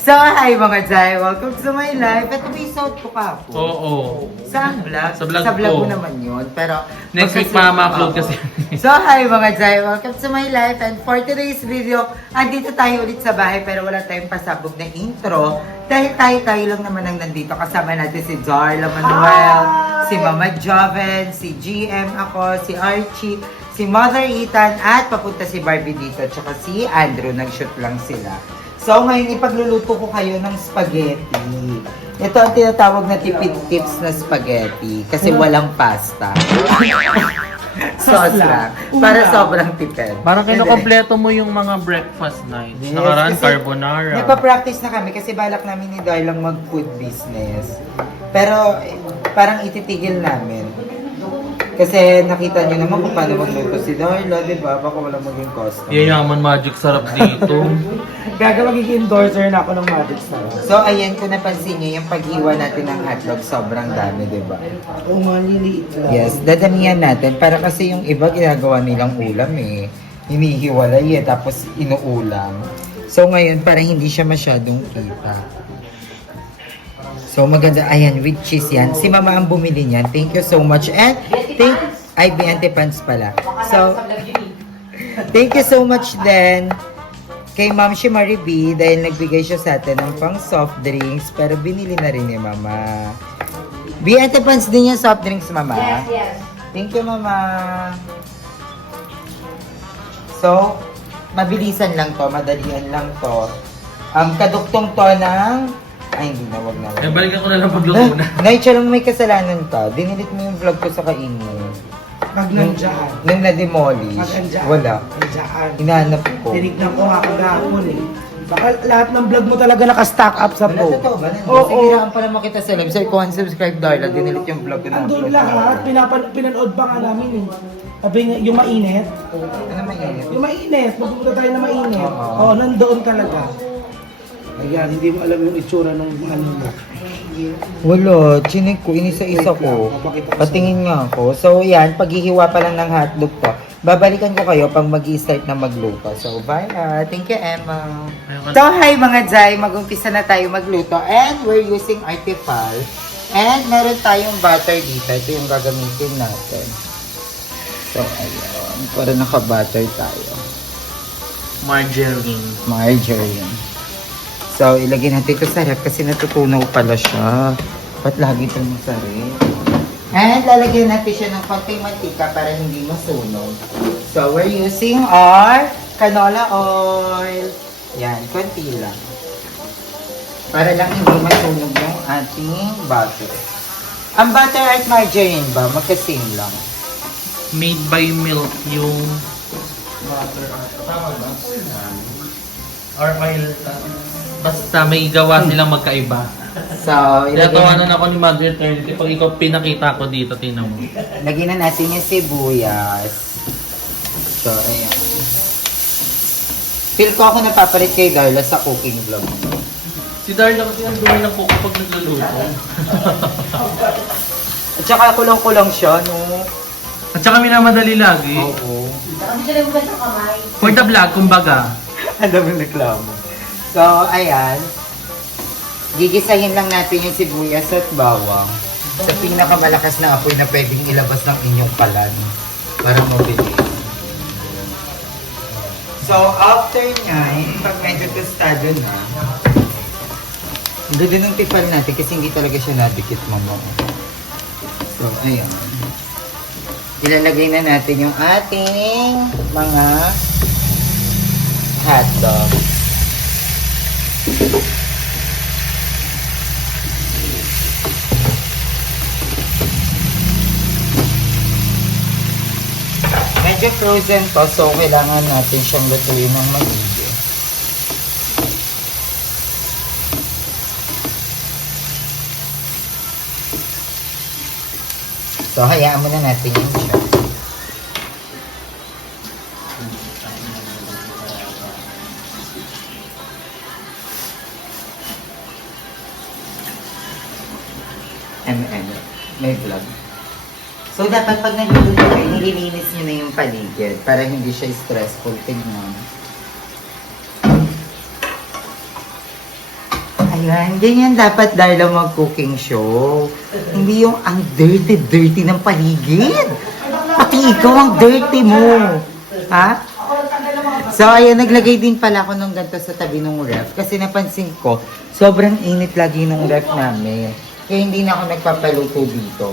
So, hi mga Jai! Welcome to my life. Ito may suot ko ka po. Oo. Saan vlog? Sa vlog ko ko. naman yun. Pero, Next week ma-upload kasi. So, hi mga Jai! Welcome to my life. And for today's video, andito tayo ulit sa bahay pero wala tayong pasabog na intro. Dahil tayo lang naman ang nandito. Kasama natin si Darla Manuel, si Mama Joven, si GM ako, si Archie, si Mother Ethan, at papunta si Barbie dito. Tsaka si Andrew, nag-shoot lang sila. So ngayon ipagluluto ko kayo ng spaghetti. Ito ang tinatawag na tipid tips na spaghetti kasi walang pasta. Sauce lang. Para sobrang tipid. Parang kinukompleto mo yung mga breakfast nights. Yes, Nakaraan kasi carbonara. Nagpa-practice na kami kasi balak namin ni Darlang mag-food business. Pero parang ititigil namin. Kasi nakita niyo naman kung paano magluto si Darla, di ba? Baka walang maging customer. Yayaman magic sarap dito. Magiging endorser na ako ng Magic Sarap. So, ayan, kung napansin niyo, yung paghiwa natin ng hotdog, sobrang dami, di ba? Oo nga, liliit lang. Yes, dadamihan natin. Para kasi yung iba ginagawa nilang ulam eh. Hinihiwalay eh, tapos inuulam. So, ngayon, para hindi siya masyadong kita. So, maganda. Ayan, with cheese yan. Si Mama ang bumili niyan. Thank you so much. And, ay, Biante Pants pala. So, thank you so much then kay Ma'am si Marie B dahil nagbigay siya sa atin ng pang soft drinks pero binili na rin ni Mama. Biante Pants din yung soft drinks, Mama? Yes, yes. Thank you, Mama. So, mabilisan lang to, madalian lang to. Kaduktong to ng... Ay, hindi na, wag na. Eh, balikan ko na lang pagluto na. Nay, lang may kasalanan ka. Dinilit mo yung vlog ko sa kainin. Pag nandiyan. Nung na-demolish. Pag nandiyan. Wala. Nandiyan. Hinahanap ko. Tinignan ko nga kagahapon eh. Baka lahat ng vlog mo talaga naka-stack up sa Wala, po. totoo ba? Oo. Siniraan pa naman kita sa live. Sir, kung unsubscribe Darla, dinilit yung vlog ko na Andun lahat. Pinanood pa nga namin eh. Sabi nga, yung mainit. Ano mainit? Yung mainit. Magpupunta tayo na mainit. Oo. Oo, nandoon talaga. Ayan, hindi mo alam yung itsura ng ano mo. Wala, chinik ko, inisa-isa ko. Patingin nga ako. So, yan, paghihiwa pa lang ng hotdog to. Babalikan ko kayo pag mag-i-start na magluto. So, bye. Thank you, Emma. So, hi mga Jai. Mag-umpisa na tayo magluto. And we're using artificial. And meron tayong butter dito. Ito yung gagamitin natin. So, ayun. Para naka-butter tayo. Margarine. Margarine. So, ilagay natin ito sa ref kasi natutunaw pala siya. Ba't lagi itong sa ref? And lalagyan natin siya ng konting mantika para hindi masunog. So, we're using our canola oil. Yan, konti lang. Para lang hindi masunog yung ating butter. Ang butter at margarine ba? Magkasing lang. Made by milk yung butter. Tama ba? Or oil. Basta may gawa silang magkaiba. So, Tinatawanan ako ni Mother Eternity pag ikaw pinakita ko dito, tingnan mo. lagyan na natin yung sibuyas. So, ayan. Feel ko ako napapalit kay Darla sa cooking vlog. Si Darla kasi ang dumi ng kuko pag nagluluto. At saka kulong-kulong siya, no? At saka minamadali lagi. Oo. Ang galing mo ba sa kamay? For the vlog, kumbaga. Ang daming reklamo. So, ayan. Gigisahin lang natin yung sibuyas at bawang. Sa pinakamalakas na apoy na pwedeng ilabas ng inyong kalan. Para mabilis. So, after nyan, pag medyo tostado na, ang ganda ng tipal natin kasi hindi talaga siya nadikit, mama. So, ayan. Ilalagay na natin yung ating mga hotdog. Medyo frozen to, so kailangan natin siyang lutuin ng maigi. So, hayaan muna natin yun siya. May vlog. So, dapat pag nagluluto kayo, nililinis nyo na yung paligid para hindi siya stressful. Tignan. Ayan, ganyan dapat Darla mag-cooking show. Hindi yung ang dirty-dirty ng paligid. Pati ikaw ang dirty mo. Ha? So, ayan, naglagay din pala ako ng ganito sa tabi ng ref. Kasi napansin ko, sobrang init lagi ng ref namin. Kaya hindi na ako nagpapaluto dito.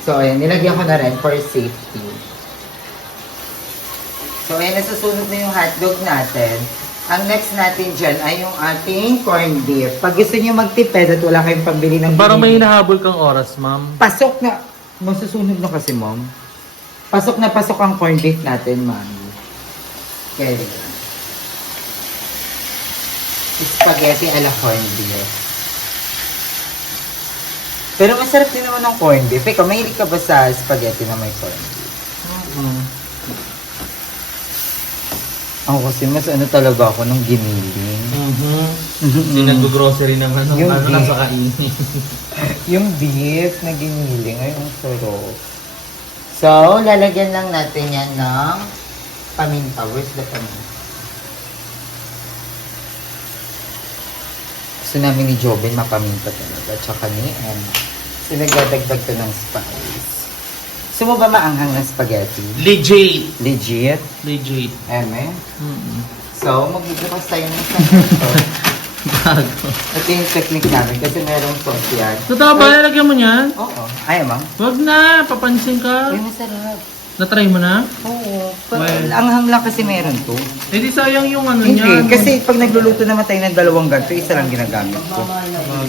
So, ayan, nilagyan ko na rin for safety. So, ayan, nasusunod na yung hotdog natin. Ang next natin dyan ay yung ating corned beef. Pag gusto nyo magtipid at wala kayong pambili ng Parang may binili, hinahabol kang oras, ma'am. pasok na. Masusunod na kasi, ma'am. Pasok na pasok ang corned beef natin, ma'am. Okay. Spaghetti ala corned beef. Pero masarap din naman ng corned beef. Ikaw, mahilig ka ba sa spaghetti na may corned beef? Ako kasi mas ano talaga ako nung giniling. Hindi nag-grocery ng ano, Yung ano beef. nasa kainin. Yung beef na giniling ay ang sarap. So, lalagyan lang natin yan ng paminta. Where's the paminta? Gusto namin ni Joven mapaminta talaga. Tsaka ni Emma. So, nagdadagdag to ng spice. Gusto mo ba maanghang ng spaghetti? Legit. Legit? Legit. Eme? Mm-mm. So, magbubukas tayo ng sanito. Bago. Ito yung technique namin kasi merong sauce yan. Totoo ba? Lalagyan mo niyan? Oo. Ay, ma'am. Wag na, papansin ka. Ay, masarap. Na-try mo na? Oo. Well. Anghang lang kasi meron to. Eh di sayang yung ano Hindi, niya. kasi pag nagluluto naman tayo ng dalawang ganito, isa lang ginagamit ko.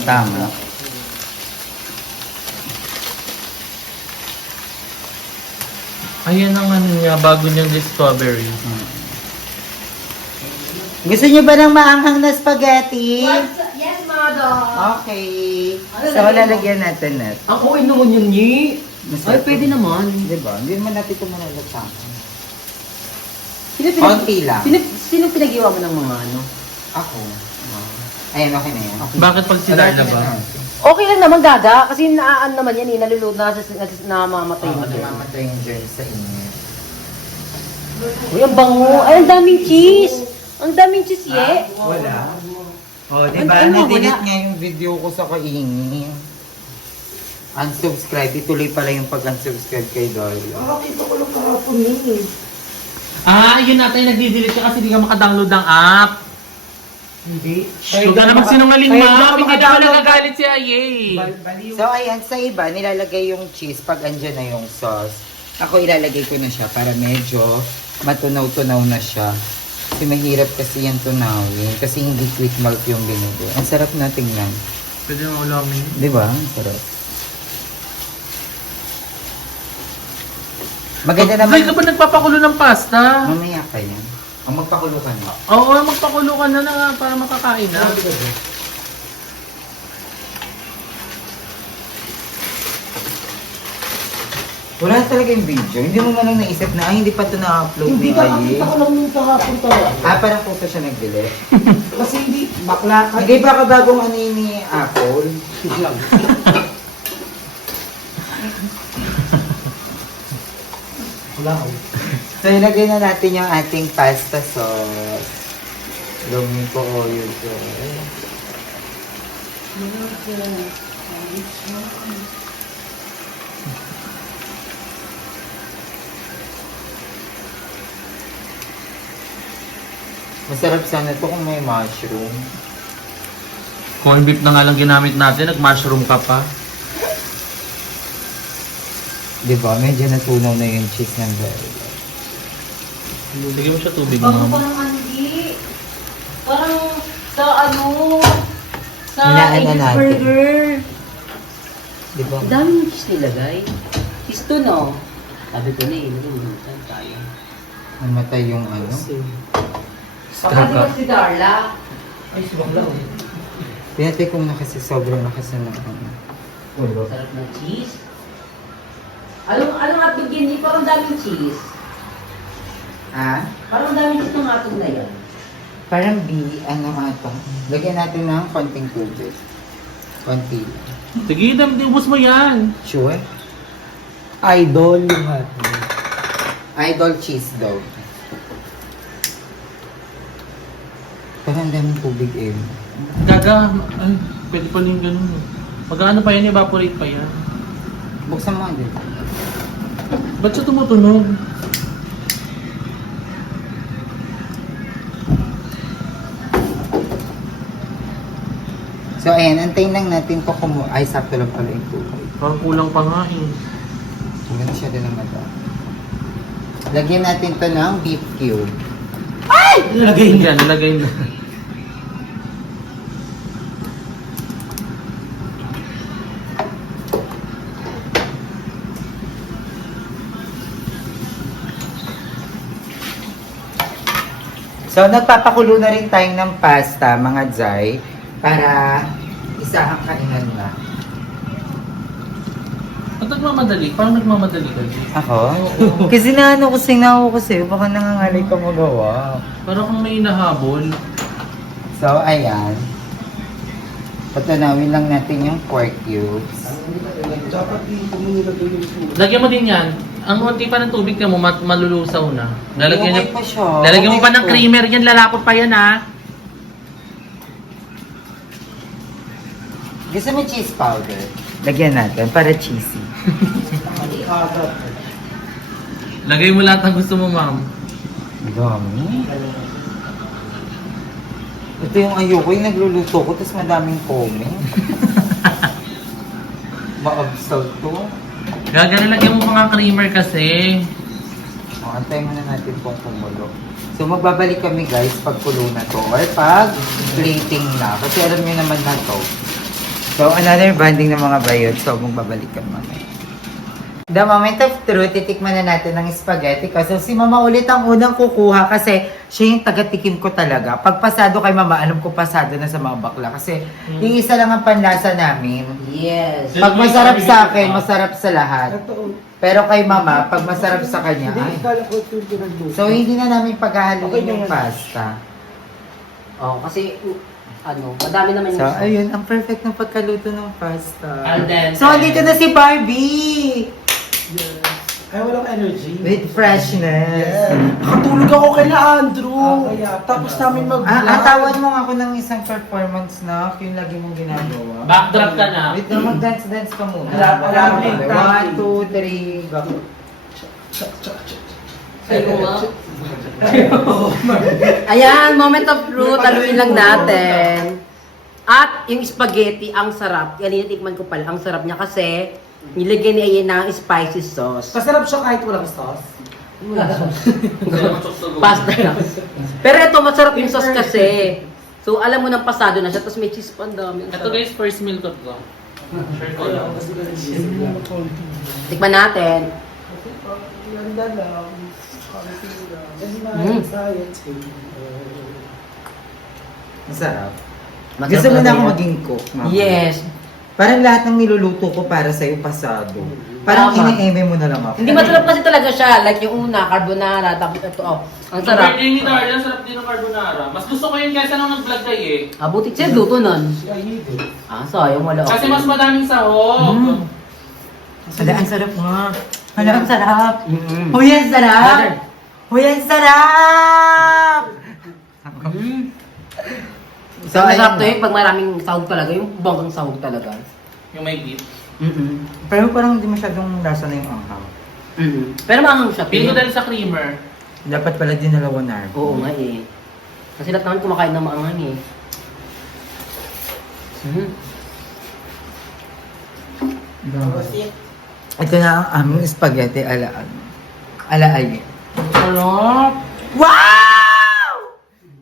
Tama. Ayan ang ano niya, bago niyang discovery. Gusto niyo ba ng maanghang na spaghetti? Yes, madam. Okay. So, lalagyan natin net. Ako naman yun, Yi. Ay, pwede naman. Diba? Hindi naman natin ito manalagsakan. Sino, Konti lang. sino pinag-iwa mo ng mga ano? Ako. Ayan, okay na yan. Bakit pag si Darla ba? Okay lang naman, Dada. Kasi naaan naman yan, nalulod na namamatay Oo, na dyan. namamatay yung germs sa inyo. Uy, ang bango. Ay, ang daming cheese. Ang daming cheese, Ye. Wala. Oh, di Ano, ba? ano, Na-delete wala? nga yung video ko sa kaingin. Unsubscribe. Ituloy pala yung pag-unsubscribe kay Dolly. Ah, yun natin, nagdi-delete ka kasi hindi ka makadownload ng app. Hindi. Huwag ka naman sinungaling, ma'am. Hindi naman nagagalit si Aye. So, ayan, sa iba, nilalagay yung cheese pag andyan na yung sauce. Ako, ilalagay ko na siya para medyo matunaw-tunaw na siya. Kasi mahirap kasi yan tunawin. Kasi hindi quick melt yung binigay. Ang sarap na tingnan. Pwede mo ulamin. Di ba? Ang sarap. Maganda naman. Ay, ka ba nagpapakulo ng pasta? Mamaya ka yan. Ang magpakulo ka na. Oo, magpakulo ka na nga para makakain na. Wala talaga yung video. Hindi mo man lang naisip na, ay, hindi pa ito na-upload ni Aye. Nakita ko lang yung kahapon talaga. Ah, parang puto siya nagbili. Kasi hindi, bakla ka. Hindi pa ka bagong ano yun ni Apple. lang. Wala ko. So, ilagay na natin yung ating pasta sauce. Lumi ko oil ko. Masarap sana ito kung may mushroom. Corn beef na nga lang ginamit natin, nag-mushroom ka pa. Di ba? Medyo natunaw na yung cheese ng garlic. Bigyan mo siya tubig, Bago ma'am. pa ng Andy. Parang sa ano, sa Hinaan na English natin. burger. Di ba? Ang daming cheese nilagay. Cheese to, no? Sabi ko na, nalimutan tayo. Namatay yung ano. Baka di ba si Darla? Ay, subak lang. Pinatay ko na kasi sobrang lakas na ng ano. Sarap ng cheese. Anong hotdog yan? Parang daming cheese. Ah? Parang daming cheese ng hotdog na yan. Parang ano ata. Lagyan natin ng konting tubig. Konti lang. Sige, ubos mo yan. Sure? Idol yung hotdog. Idol cheese dog. Parang daming tubig eh. Gaga, ay, pwede pala yung ganun. Magkano pa yan, evaporate pa yan. Buksan mo dito. Ba't siya tumutunog? So ayan, antayin lang natin to ay sakto lang pala yung tubig. Parang kulang pa nga eh. Hindi na siya din ang mata. Lagyan natin to ng beef cube. Nilagay niya, nilagay na. So nagpapakulo na rin tayo ng pasta, mga Jai, para isahang kainan na. Ba't nagmamadali? Parang nagmamadali ka. Ako? Kasi naano ko sinaw ko sa'yo, baka nangangalay ka magawa. Parang kung may nahabol. So ayan. Patunawin lang natin yung pork cubes. Dapat dito mo nilagay yung sugar. Lagyan mo din yan. Ang konti pa ng tubig ka mo, malulusaw na. Lalagyan, Okay pa siya. lalagyan mo Okay pa ng to. creamer yan, lalapot pa yan ha. Gusto mo cheese powder? Lagyan natin para cheesy. Lagay mo lahat ng gusto mo, ma'am. Dami. Ito yung ayoko, yung nagluluto ko, tapos madaming comment. Ma-absolve to. Gagana, lagyan mo mga creamer kasi. O, antayin muna natin kung kumulo. So, magbabalik kami guys pag kulo na to or pag plating na. Kasi alam nyo naman na to. So, another banding ng mga bayot. So, magbabalik kami mamaya. The moment of truth, titikman na natin ng spaghetti. Kasi si Mama ulit ang unang kukuha kasi siya yung taga-tikim ko talaga. Pag pasado kay Mama, alam ko pasado na sa mga bakla. Kasi yung isa lang ang panlasa namin. Yes. Pag masarap sa akin, masarap sa lahat. Ito, Pero kay Mama, pag masarap sa kanya, hindi, ay. kala ko ito yung pinagluto. So, hindi na namin paghahaluin Okay, yung naman. pasta. Oh, kasi madami naman So, yung ayun, ang perfect ng pagkaluto ng pasta. And then- So, andito na si Barbie! Ay, walang energy. With freshness. Nakatulog ako kay Andrew. Tapos namin mag-vlog. Atawan mo nga ako ng isang performance na yung lagi mong ginagawa. Backdrop ka na. Wait na, mag-dance-dance ka muna. Alam, 1, 2, 3, go. Sayo nga. Ayan, moment of truth. Aluin lang natin. At yung spaghetti, ang sarap. Yan, tikman ko pala. Ang sarap niya kasi nilagyan niya yun ng spicy sauce. Masarap siya kahit walang sauce. Pasta lang. Pero ito, masarap yung sauce kasi. So, alam mo nang pasado na siya. Tapos may cheese pa ang dami. Ang Ito sarap. guys, first meal ko to. Sure ko lang. Tikman natin. Ganda lang. Mm. Science. Masarap. Masarap Gusto mo na talaga ako yan. maging cook, Mama? Yes. Parang lahat ng niluluto ko para sa'yo pasado. Parang Tama. ine-eme mo na lang ako. Hindi masarap kasi talaga siya. Like yung una, carbonara. Tapos ito, oh. Ang sarap. Birthday ni Darla, sarap din ng carbonara. Mas gusto ko yun kaysa nung nag-vlog kayo eh. Buti siya, luto nun. Ah, sayang, wala ako. Kasi mas madaming sahog. Hala, ang sarap nga. Hala, ang sarap. Mm-mm. Huy, ang sarap! Huy, ang sarap! So, masarap to yun pag maraming sahog talaga. Yung bonggang sahog talaga. Yung may beef. Pero parang hindi masyadong lasa na yung anghang. Pero maangang siya. Pili ko dahil sa creamer. Dapat pala dinalawa na. Oo nga eh. Kasi lahat naman kumakain ng maangang eh. Ito na ang aming spaghetti ala-ay. Sarap! Wow!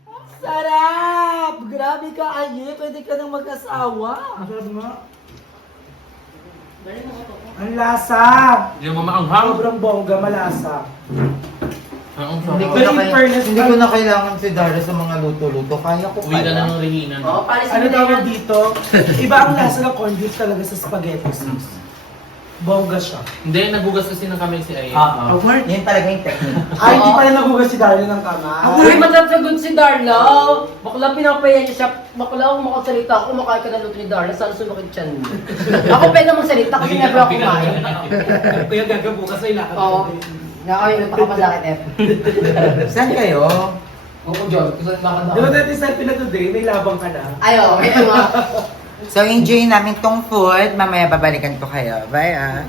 Ang sarap! Grabe ka, Aye. Pwede ka nang mag-asawa. Masarap nga. Ang lasa. Yung mamaanghang. Sobrang bongga, malasa. Ang Hindi ko, sarap. Pero na, in fairness, hindi ko na kailangan si Dara sa mga luto-luto. Kaya ko Uwi ka na pala. ng Regina. Oo, palis Ano tawag dito? Iba ang lasa ng corned beef talaga sa spaghetti sauce. Bongga siya. Hindi, nagugas kasi ng kamay si Aya. Oo. Yan talaga yung technique. Ay, hindi pala nagugas si Darla ng kamay. Uy, matatagot si Darla. Bakla pinapaya niya siya. Bakla, kung makasalita ako, kumakain ka ng luto ni Darla, sana sumakit siya niya. Ako pwede magsalita kasi never ako kumain. Kaya gagabukas ay lakad. Oo. Nakakayo na pakamasakit eh. Saan kayo? Oo, John. Kasi bakit Di ba dati selfie na today, may labang ka na. Ayo, ito nga. So, enjoy namin tong food. Mamaya babalikan ko kayo. Bye, ah.